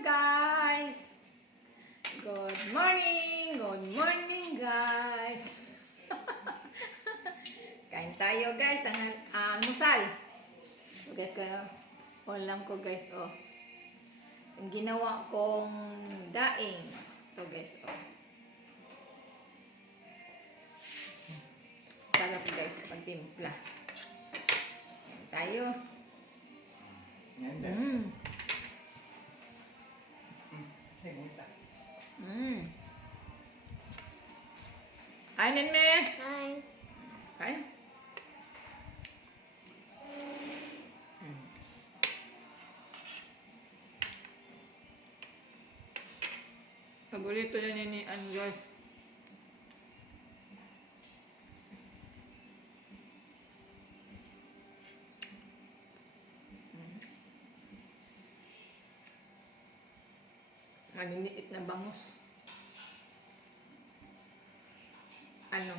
guys! Good morning guys! Kain tayo guys, almusal. So guys, ulam ko guys, oh. Yung ginawa kong daing. Ito guys, oh. Sarap guys, pagtimpla. Kain tayo. Kainin me. Hi. Kain. Paborito yan ni guys. Maliliit na bangus. Ano?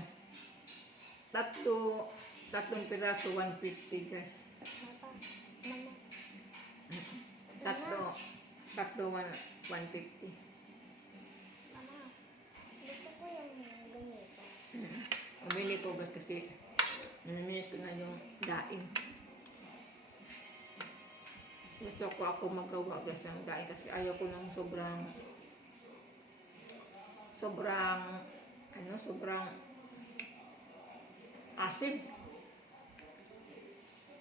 Tatlong piraso, 150 guys. Papa, mama. Tatlo, 150. Mama, gusto ko yung ganito. Umili ko guys kasi namimiss ko na yung daing. Gusto ko ako magawa guys ng daing kasi ayaw ko ng sobrang asim.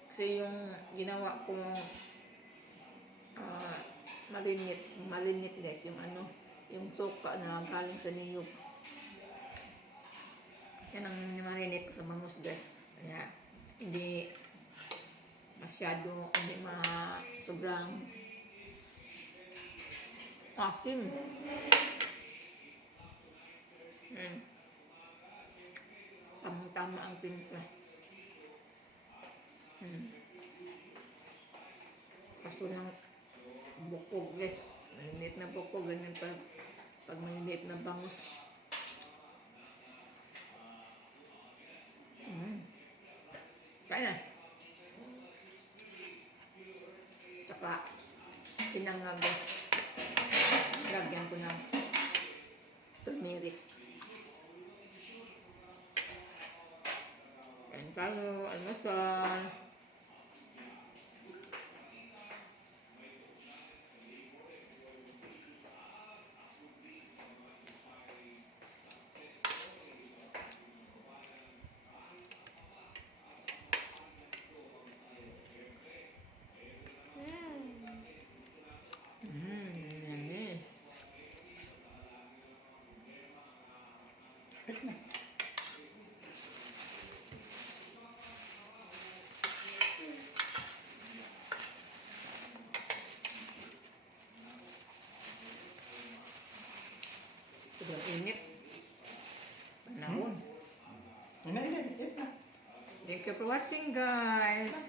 Kasi yung ginawa ko malinit guys, yung suka na galing sa niyog. Yan ang marinate ko sa bangus guys. Kaya hindi sobrang asim. Tamang-tama ang timpla. Kaso lang bukog guys. Maliliit na bukog. Ganyan pag maliliit na bangus. Kaya na. Tsaka sinangag guys. Lagyan ko ng turmeric. Kain tayo, almusal. Sobrang init. Panahon. Init na. Thank you for watching guys.